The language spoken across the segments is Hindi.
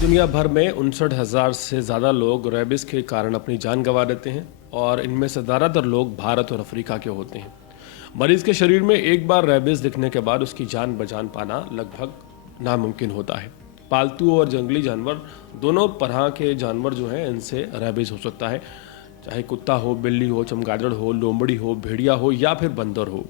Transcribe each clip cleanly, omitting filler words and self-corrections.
दुनिया भर में 59,000 से ज़्यादा लोग रेबिस के कारण अपनी जान गंवा देते हैं और इनमें से ज़्यादातर लोग भारत और अफ्रीका के होते हैं। मरीज के शरीर में एक बार रेबिस दिखने के बाद उसकी जान बचान पाना लगभग नामुमकिन होता है। पालतू और जंगली जानवर दोनों तरह के जानवर जो हैं इनसे रेबिस हो सकता है, चाहे कुत्ता हो, बिल्ली हो, चमगादड़ हो, लोमड़ी हो, भेड़िया हो या फिर बंदर हो।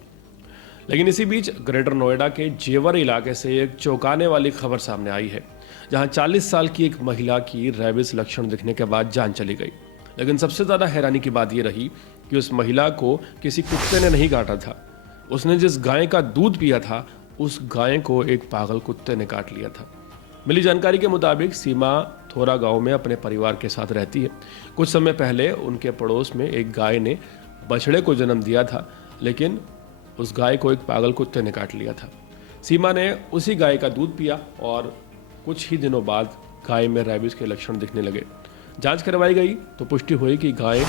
लेकिन इसी बीच ग्रेटर नोएडा के जेवर इलाके से एक चौंकाने वाली खबर सामने आई है, जहां 40 साल की एक महिला की रेबिस लक्षण दिखने के बाद जान चली गई। लेकिन सबसे ज़्यादा हैरानी की बात यह रही कि उस महिला को किसी कुत्ते ने नहीं काटा था। उसने जिस गाय का दूध पिया था, उस गाय को एक पागल कुत्ते ने काट लिया था। मिली जानकारी के मुताबिक सीमा थोरा गांव में अपने परिवार के साथ रहती है। कुछ समय पहले उनके पड़ोस में एक गाय ने बछड़े को जन्म दिया था, लेकिन उस गाय को एक पागल कुत्ते ने काट लिया था। सीमा ने उसी गाय का दूध पिया और कुछ ही दिनों बाद गाय में रेबिस के लक्षण दिखने लगे। जांच करवाई गई तो पुष्टि हुई कि गाय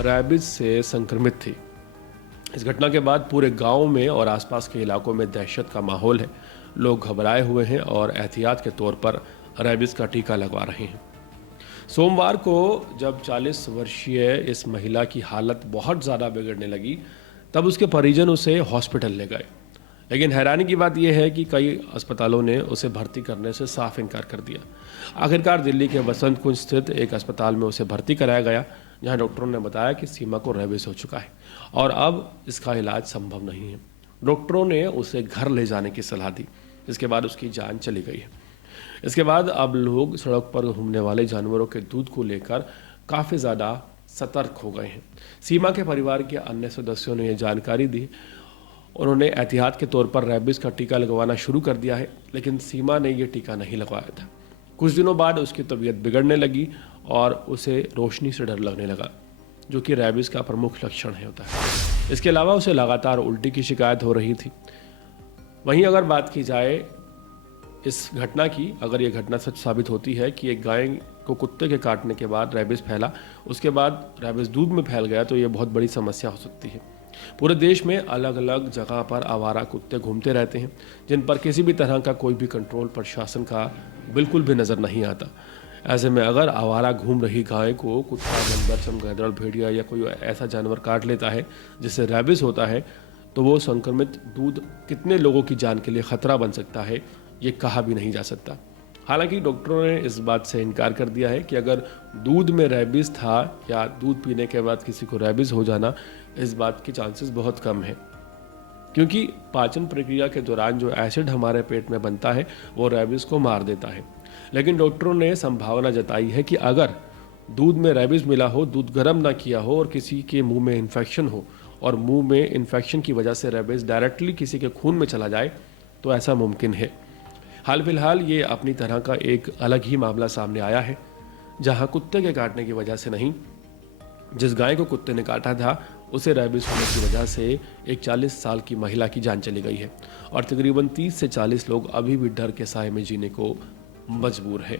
रेबिस से संक्रमित थी। इस घटना के बाद पूरे गांव में और आसपास के इलाकों में दहशत का माहौल है। लोग घबराए हुए हैं और एहतियात के तौर पर रेबिस का टीका लगवा रहे हैं। सोमवार को जब 40 वर्षीय इस महिला की हालत बहुत ज़्यादा बिगड़ने लगी, तब उसके परिजन उसे हॉस्पिटल ले गए। लेकिन हैरानी की बात यह है कि कई अस्पतालों ने उसे भर्ती करने से साफ इनकार कर दिया। आखिरकार दिल्ली के बसंत कुंज स्थित एक अस्पताल में उसे भर्ती कराया गया, जहां डॉक्टरों ने बताया कि सीमा को रेबिस हो चुका है और अब इसका इलाज संभव नहीं है। डॉक्टरों ने उसे घर ले जाने की सलाह दी, जिसके बाद उसकी जान चली गई है। इसके बाद अब लोग सड़क पर घूमने वाले जानवरों के दूध को लेकर काफ़ी ज़्यादा सतर्क हो गए हैं। सीमा के परिवार के अन्य सदस्यों ने यह जानकारी दी। उन्होंने एहतियात के तौर पर रेबिस का टीका लगवाना शुरू कर दिया है, लेकिन सीमा ने यह टीका नहीं लगवाया था। कुछ दिनों बाद उसकी तबीयत बिगड़ने लगी और उसे रोशनी से डर लगने लगा, जो कि रेबिस का प्रमुख लक्षण होता है। इसके अलावा उसे लगातार उल्टी की शिकायत हो रही थी। वहीं अगर बात की जाए इस घटना की, अगर ये घटना सच साबित होती है कि एक गाय को कुत्ते के काटने के बाद रेबिस फैला, उसके बाद रेबिस दूध में फैल गया, तो ये बहुत बड़ी समस्या हो सकती है। पूरे देश में अलग अलग जगह पर आवारा कुत्ते घूमते रहते हैं, जिन पर किसी भी तरह का कोई भी कंट्रोल प्रशासन का बिल्कुल भी नज़र नहीं आता। ऐसे में अगर आवारा घूम रही गाय को कुत्ता, बंदर, चमगादड़, भेड़िया या कोई ऐसा जानवर काट लेता है जिससे रेबिस होता है, तो वो संक्रमित दूध कितने लोगों की जान के लिए खतरा बन सकता है, ये कहा भी नहीं जा सकता। हालांकि डॉक्टरों ने इस बात से इनकार कर दिया है कि अगर दूध में रेबिस था या दूध पीने के बाद किसी को रेबिस हो जाना, इस बात के चांसेस बहुत कम हैं, क्योंकि पाचन प्रक्रिया के दौरान जो एसिड हमारे पेट में बनता है वो रेबिस को मार देता है। लेकिन डॉक्टरों ने संभावना जताई है कि अगर दूध में रेबिस मिला हो, दूध गर्म ना किया हो और किसी के मुंह में इन्फेक्शन हो और मुंह में इन्फेक्शन की वजह से रेबिस डायरेक्टली किसी के खून में चला जाए, तो ऐसा मुमकिन है। हाल फिलहाल ये अपनी तरह का एक अलग ही मामला सामने आया है, जहां कुत्ते के काटने की वजह से नहीं, जिस गाय को कुत्ते ने काटा था उसे रेबिस होने की वजह से एक 40 साल की महिला की जान चली गई है और तकरीबन 30 से 40 लोग अभी भी डर के साए में जीने को मजबूर है।